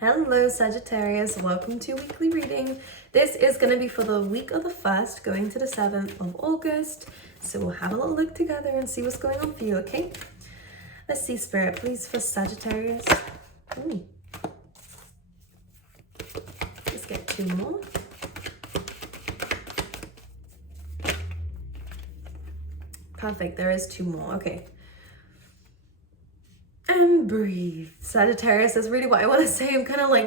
Hello Sagittarius, welcome to your weekly reading. This is going to be for the week of the 1st going to the 7th of August. So we'll have a little look together and see what's going on for you, okay? Let's see, Spirit, please, for Sagittarius. Ooh. Let's get 2 more. Perfect, there is 2 more, okay. And breathe. Sagittarius, that's really what I want to say. I'm kind of like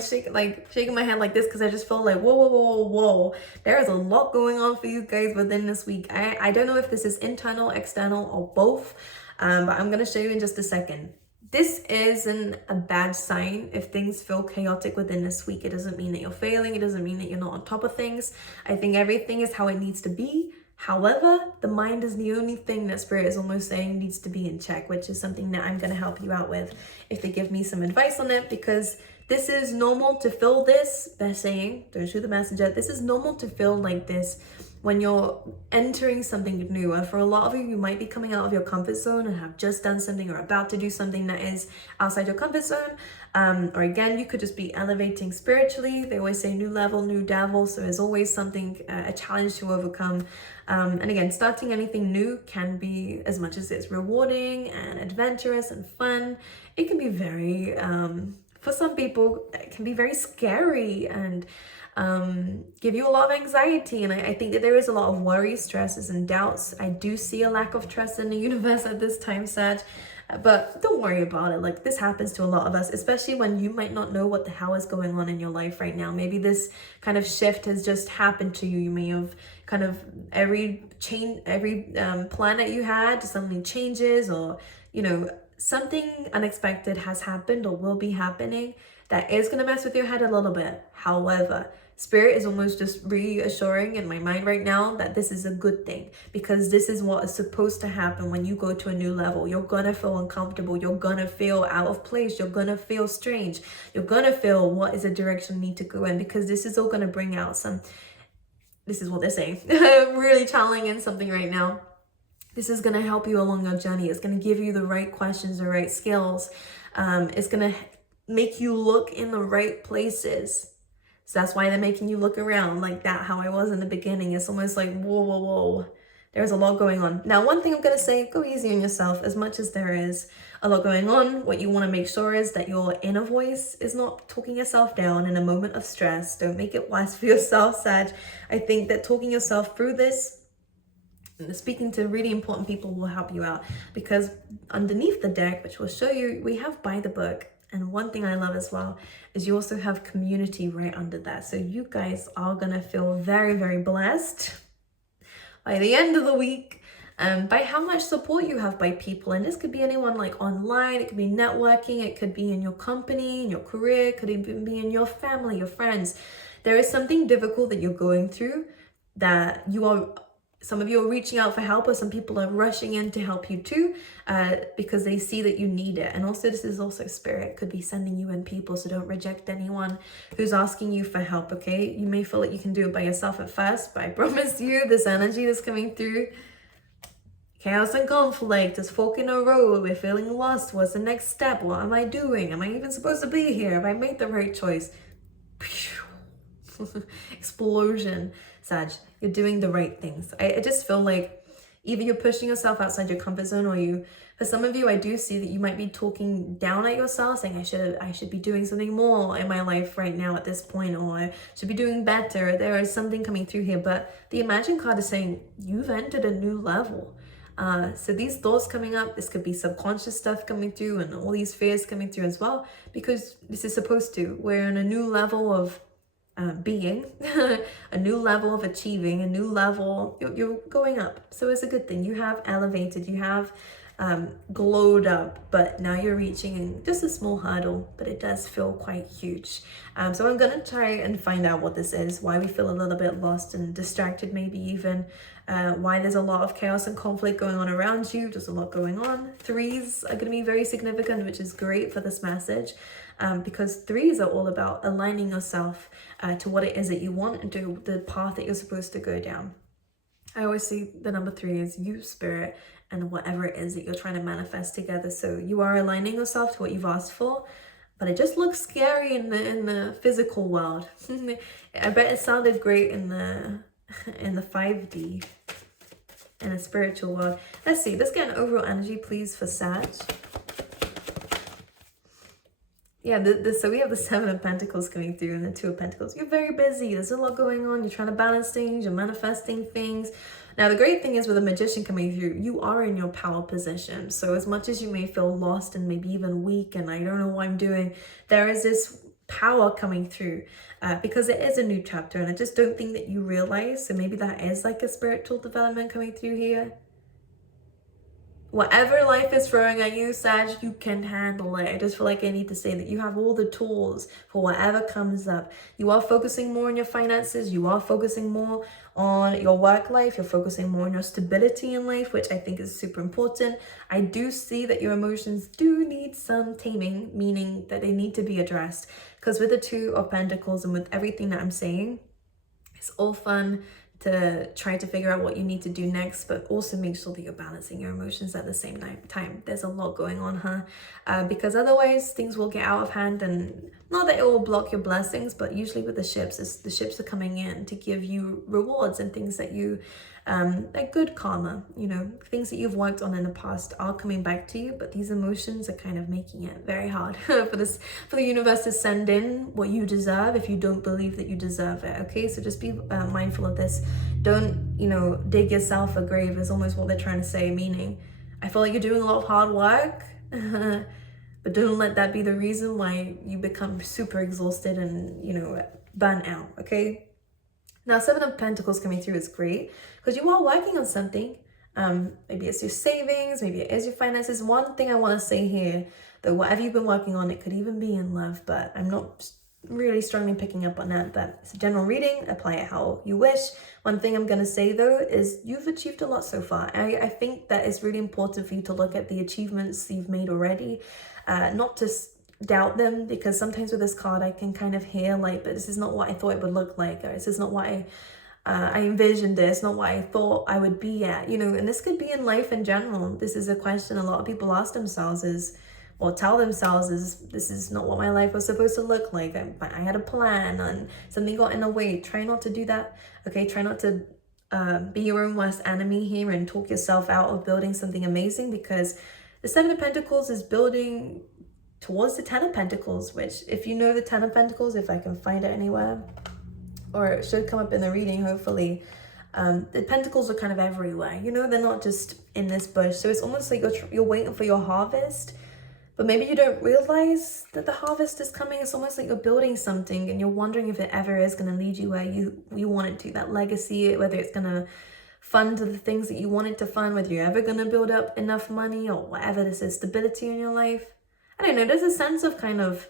shaking my head like this because I just feel like whoa. There is a lot going on for you guys within this week. I don't know if this is internal, external, or both, but I'm going to show you in just a second. This isn't a bad sign if things feel chaotic within this week. It doesn't mean that you're failing. It doesn't mean that you're not on top of things. I think everything is how it needs to be. However, the mind is the only thing that Spirit is almost saying needs to be in check, which is something that I'm going to help you out with if they give me some advice on it, because this is normal to feel this. They're saying, don't shoot the messenger. This is normal to feel like this when you're entering something new. And for a lot of you, you might be coming out of your comfort zone and have just done something or about to do something that is outside your comfort zone. Or again, you could just be elevating spiritually. They always say new level, new devil. So there's always something, a challenge to overcome. And again, starting anything new can be, as much as it's rewarding and adventurous and fun, it can be very, for some people, it can be very scary and give you a lot of anxiety. And I think that there is a lot of worry, stresses, and doubts. I do see a lack of trust in the universe at this time, Sag. But don't worry about it. Like, this happens to a lot of us, especially when you might not know what the hell is going on in your life right now. Maybe this kind of shift has just happened to you. You may have kind of every planet you had suddenly changes, or, you know, something unexpected has happened or will be happening that is going to mess with your head a little bit. However, Spirit is almost just reassuring in my mind right now that this is a good thing, because this is what is supposed to happen when you go to a new level. You're gonna feel uncomfortable. You're gonna feel out of place. You're gonna feel strange. You're gonna feel what is the direction you need to go in, because this is all gonna bring out some, this is what they're saying, really channeling in something right now. This is gonna help you along your journey. It's gonna give you the right questions, the right skills. It's gonna make you look in the right places. So that's why they're making you look around like that, how I was in the beginning. It's almost like, whoa. There's a lot going on. Now, one thing I'm going to say, go easy on yourself. As much as there is a lot going on, what you want to make sure is that your inner voice is not talking yourself down in a moment of stress. Don't make it worse for yourself, Sag. I think that talking yourself through this, speaking to really important people, will help you out, because underneath the deck, which we'll show you, we have by the book. And one thing I love as well is you also have community right under that. So you guys are going to feel very, very blessed by the end of the week, by how much support you have by people. And this could be anyone, like online, it could be networking, it could be in your company, in your career, it could even be in your family, your friends. There is something difficult that you're going through that some of you are reaching out for help, or some people are rushing in to help you too, because they see that you need it. And also, this is also Spirit could be sending you in people, so don't reject anyone who's asking you for help, okay? You may feel like you can do it by yourself at first, but I promise you, this energy that's coming through, chaos and conflict, is fork in a road, we're feeling lost, what's the next step, what am I doing, am I even supposed to be here, have I made the right choice? Explosion. Sag, you're doing the right things. I just feel like either you're pushing yourself outside your comfort zone, or for some of you, I do see that you might be talking down at yourself, saying I should be doing something more in my life right now at this point, or I should be doing better. There is something coming through here, but the Imagine card is saying you've entered a new level. So these thoughts coming up, this could be subconscious stuff coming through, and all these fears coming through as well, because this is supposed to. We're in a new level of being, a new level of achieving, a new level. You're going up, so it's a good thing. You have elevated, you have glowed up, but now you're reaching just a small hurdle, but it does feel quite huge. So I'm gonna try and find out what this is, why we feel a little bit lost and distracted, maybe even why there's a lot of chaos and conflict going on around you. There's a lot going on. 3s are going to be very significant, which is great for this message, because 3s are all about aligning yourself to what it is that you want and to the path that you're supposed to go down. I always see the number 3 as you, Spirit, and whatever it is that you're trying to manifest together. So you are aligning yourself to what you've asked for, but it just looks scary in the physical world. I bet it sounded great in the 5D, in the spiritual world. Let's see, let's get an overall energy, please, for Sag. Yeah, so we have the Seven of Pentacles coming through and the Two of Pentacles. You're very busy. There's a lot going on. You're trying to balance things. You're manifesting things. Now, the great thing is with the Magician coming through, you are in your power position. So as much as you may feel lost and maybe even weak and I don't know what I'm doing, there is this power coming through because it is a new chapter. And I just don't think that you realize. So maybe that is like a spiritual development coming through here. Whatever life is throwing at you, Sag, you can handle it. I just feel like I need to say that you have all the tools for whatever comes up. You are focusing more on your finances. You are focusing more on your work life. You're focusing more on your stability in life, which I think is super important. I do see that your emotions do need some taming, meaning that they need to be addressed. Because with the Two of Pentacles and with everything that I'm saying, it's all fun to try to figure out what you need to do next, but also make sure that you're balancing your emotions at the same time. There's a lot going on, because otherwise things will get out of hand, and not that it will block your blessings, but usually with the ships, the ships are coming in to give you rewards and things that you like good karma, you know, things that you've worked on in the past are coming back to you, but these emotions are kind of making it very hard for the universe to send in what you deserve if you don't believe that you deserve it. Okay, so just be mindful of this. Don't, you know, dig yourself a grave is almost what they're trying to say, meaning I feel like you're doing a lot of hard work but don't let that be the reason why you become super exhausted and, you know, burnt out. Okay, now Seven of Pentacles coming through is great because you are working on something. Maybe it's your savings, maybe it is your finances. One thing I want to say here, that whatever you've been working on, it could even be in love, but I'm not really strongly picking up on that. But it's a general reading, apply it how you wish. One thing I'm going to say though is you've achieved a lot so far. I think that it's really important for you to look at the achievements you've made already, not to doubt them, because sometimes with this card I can kind of hear like, but this is not what I thought it would look like, or this is not what I envisioned, this not what I thought I would be at, you know. And this could be in life in general. This is a question a lot of people ask themselves is, or tell themselves is, this is not what my life was supposed to look like. I had a plan and something got in the way. Try not to do that. Okay, try not to be your own worst enemy here and talk yourself out of building something amazing, because the Seven of Pentacles is building towards the Ten of Pentacles, which if you know the Ten of Pentacles, if I can find it anywhere, or it should come up in the reading hopefully, the pentacles are kind of everywhere, you know, they're not just in this bush. So it's almost like you're waiting for your harvest, but maybe you don't realize that the harvest is coming. It's almost like you're building something and you're wondering if it ever is going to lead you where you want it to, that legacy, whether it's going to fund the things that you wanted to fund, whether you're ever going to build up enough money or whatever this is, stability in your life. I don't know, there's a sense of kind of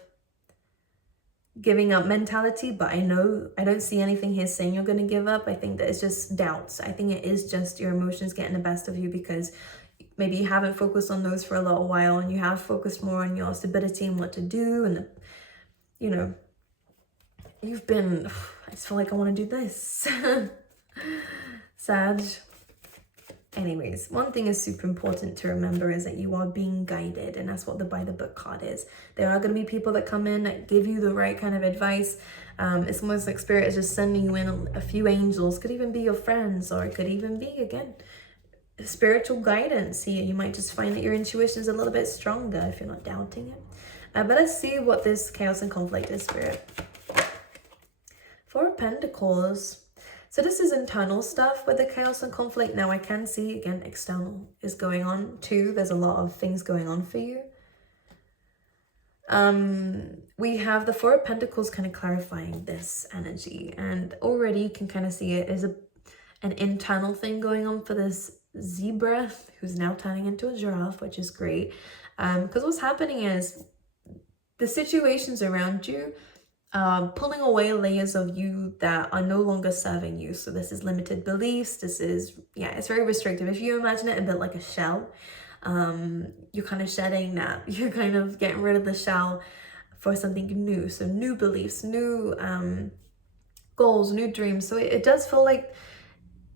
giving up mentality, but I don't see anything here saying you're going to give up. I think that it's just doubts. I think it is just your emotions getting the best of you, because maybe you haven't focused on those for a little while and you have focused more on your stability and what to do. And, you know, you've been, I just feel like I want to do this. Sag. Anyways, one thing is super important to remember is that you are being guided, and that's what the by the book card is. There are going to be people that come in that give you the right kind of advice. It's almost like spirit is just sending you in a few angels. Could even be your friends, or it could even be, again, spiritual guidance here. You might just find that your intuition is a little bit stronger if you're not doubting it. But let's see what this chaos and conflict is, Spirit. Four of Pentacles. So this is internal stuff with the chaos and conflict. Now I can see, again, external is going on too. There's a lot of things going on for you. We have the Four of Pentacles kind of clarifying this energy, and already you can kind of see it as an internal thing going on for this zebra who's now turning into a giraffe, which is great. Because what's happening is the situations around you pulling away layers of you that are no longer serving you. So this is limited beliefs. This is, yeah, it's very restrictive. If you imagine it a bit like a shell, you're kind of shedding that. You're kind of getting rid of the shell for something new. So new beliefs, new goals, new dreams. So it does feel like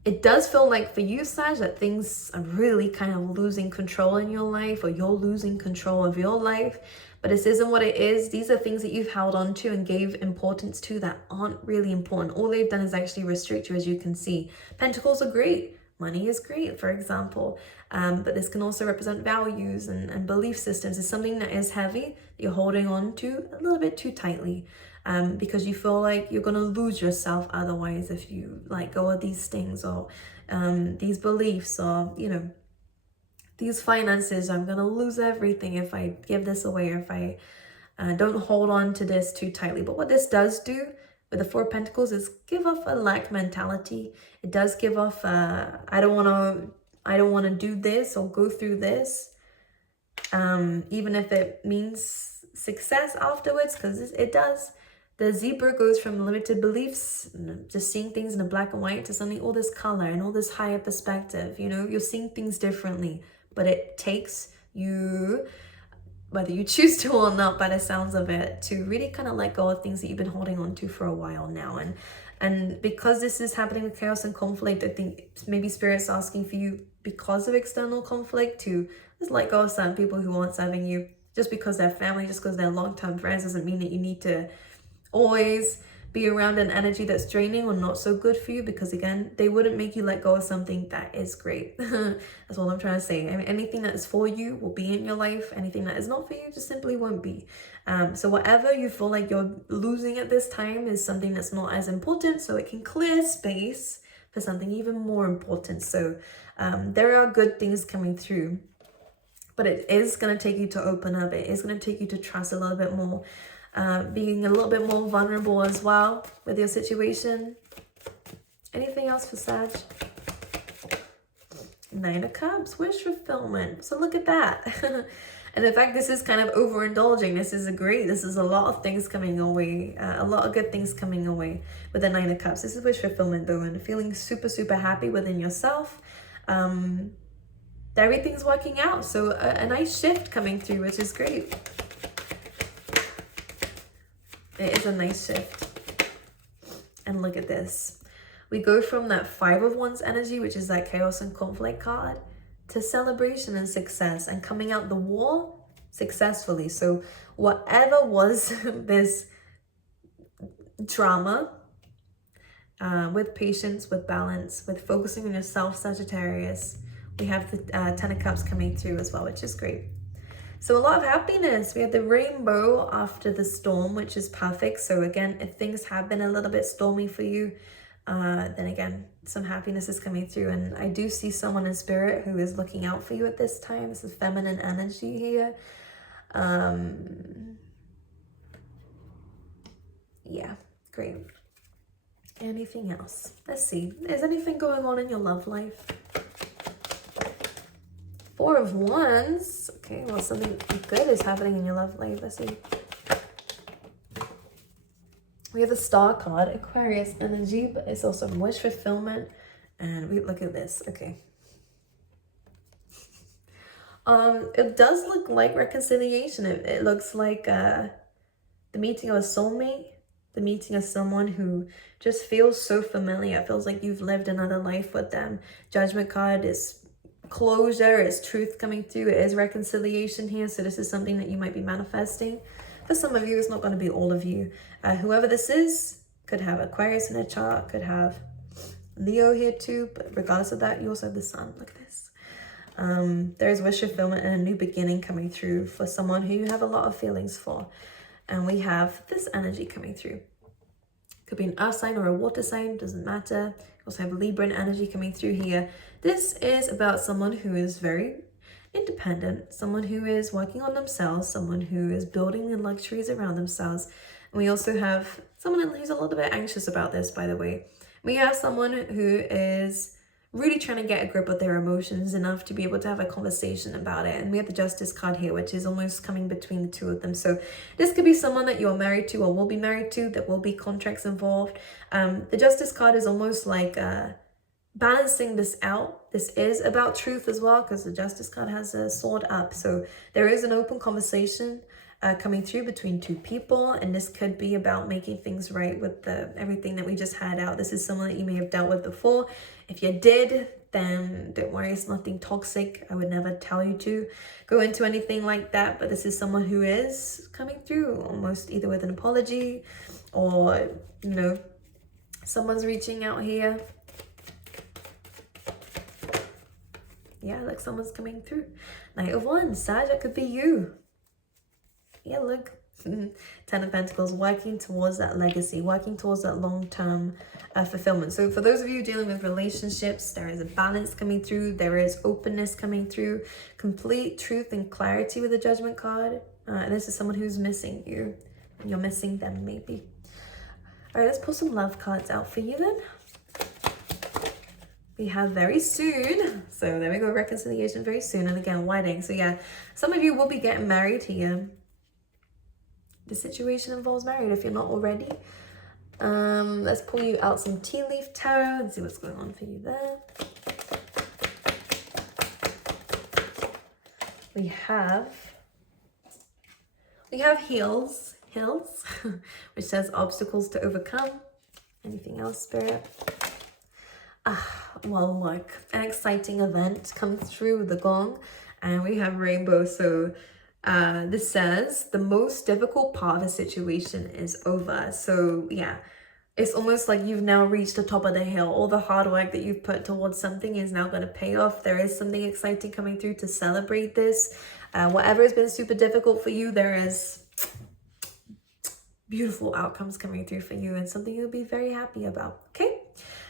it does feel like for you, Sag, that things are really kind of losing control in your life, or you're losing control of your life. But this isn't what it is. These are things that you've held on to and gave importance to that aren't really important. All they've done is actually restrict you, as you can see. Pentacles are great. Money is great, for example. But this can also represent values and belief systems. It's something that is heavy, that you're holding on to a little bit too tightly. Because you feel like you're going to lose yourself otherwise if you let go of these things, or these beliefs, or, you know, these finances. I'm going to lose everything if I give this away, or if I don't hold on to this too tightly. But what this does do with the Four of Pentacles is give off a lack mentality. It does give off I don't want to do this or go through this, even if it means success afterwards, because it does. The zebra goes from limited beliefs, just seeing things in a black and white, to suddenly all this color and all this higher perspective. You know, you're seeing things differently, but it takes you, whether you choose to or not, by the sounds of it, to really kind of let go of things that you've been holding on to for a while now. And because this is happening with chaos and conflict, I think maybe Spirit's asking for you, because of external conflict, to just let go of certain people who aren't serving you. Just because they're family, just because they're long-term friends, doesn't mean that you need to always be around an energy that's draining or not so good for you, because again, they wouldn't make you let go of something that is great. That's all I'm trying to say. I mean, anything that is for you will be in your life. Anything that is not for you just simply won't be. So whatever you feel like you're losing at this time is something that's not as important, so it can clear space for something even more important. So there are good things coming through, but it is going to take you to open up. It is going to take you to trust a little bit more. Being a little bit more vulnerable as well with your situation. Anything else for Sag? Nine of Cups, wish fulfillment. So look at that. And in fact, this is kind of overindulging. This is a lot of things coming your way. A lot of good things coming your way with the Nine of Cups. This is wish fulfillment though, and feeling super, super happy within yourself. Everything's working out. So a nice shift coming through, which is great. It is a nice shift. And look at this. We go from that Five of Wands energy, which is that chaos and conflict card, to celebration and success, and coming out the war successfully. So whatever was this drama, with patience, with balance, with focusing on yourself, Sagittarius, we have the Ten of Cups coming through as well, which is great. So a lot of happiness. We have the rainbow after the storm, which is perfect. So again, if things have been a little bit stormy for you, then again, some happiness is coming through. And I do see someone in spirit who is looking out for you at this time. This is feminine energy here. Yeah, great. Anything else? Let's see. Is anything going on in your love life? Four of Wands. Okay, well, something good is happening in your love life. Let's see. We have the Star card, Aquarius energy, but it's also wish fulfillment. And we look at this. Okay. It does look like reconciliation. It looks like the meeting of a soulmate, the meeting of someone who just feels so familiar. It feels like you've lived another life with them. Judgment card is closure, is truth coming through. It is reconciliation here. So this is something that you might be manifesting. For some of you, it's not going to be all of you. Whoever this is could have Aquarius in their chart, could have Leo here too, but regardless of that, you also have the Sun. Look at this. There is wish fulfillment and a new beginning coming through for someone who you have a lot of feelings for. And we have this energy coming through. Could be an earth sign or a water sign, doesn't matter. You also have Libran energy coming through here. This is about someone who is very independent, someone who is working on themselves, someone who is building the luxuries around themselves. And we also have someone who's a little bit anxious about this, by the way. We have someone who is really trying to get a grip of their emotions enough to be able to have a conversation about it. And we have the Justice card here, which is almost coming between the two of them. So this could be someone that you're married to or will be married to. There will be contracts involved. The Justice card is almost like balancing this out. This is about truth as well, because the Justice card has a sword up. So there is an open conversation. coming through between two people, and this could be about making things right with everything that we just had out. This is someone that you may have dealt with before. If you did, then don't worry, it's nothing toxic. I would never tell you to go into anything like that, but this is someone who is coming through almost either with an apology or, you know, someone's reaching out here. Yeah, like someone's coming through. Knight of Wands, Sag, that could be you. Yeah, look. 10 of Pentacles, working towards that legacy, working towards that long-term fulfillment. So for those of you dealing with relationships, there is a balance coming through. There is openness coming through. Complete truth and clarity with the Judgment card. And this is someone who's missing you. And you're missing them, maybe. All right, let's pull some love cards out for you then. We have very soon. So there we go, reconciliation very soon. And again, wedding. So yeah, some of you will be getting married here. The situation involves married if you're not already. Let's pull you out some tea leaf tarot and see what's going on for you there. We have heals, which says obstacles to overcome. Anything else, Spirit? Well, look, an exciting event comes through with the gong, and we have rainbow. So this says the most difficult part of the situation is over. So yeah, it's almost like you've now reached the top of the hill. All the hard work that you've put towards something is now going to pay off. There is something exciting coming through to celebrate this. Whatever has been super difficult for you, there is beautiful outcomes coming through for you and something you'll be very happy about. Okay,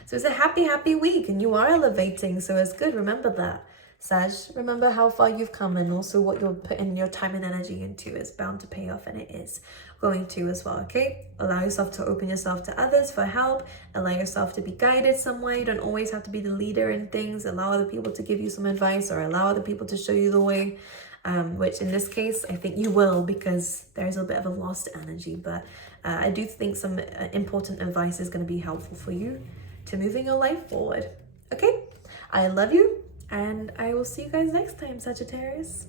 so it's a happy week and you are elevating, so it's good. Remember that, Sag. Remember how far you've come, and also what you're putting your time and energy into is bound to pay off, and it is going to as well. Okay, allow yourself to open yourself to others for help. Allow yourself to be guided somewhere. You don't always have to be the leader in things. Allow other people to give you some advice, or allow other people to show you the way, which in this case I think you will, because there's a bit of a lost energy. But I do think some important advice is going to be helpful for you to moving your life forward. Okay, I love you, and I will see you guys next time, Sagittarius.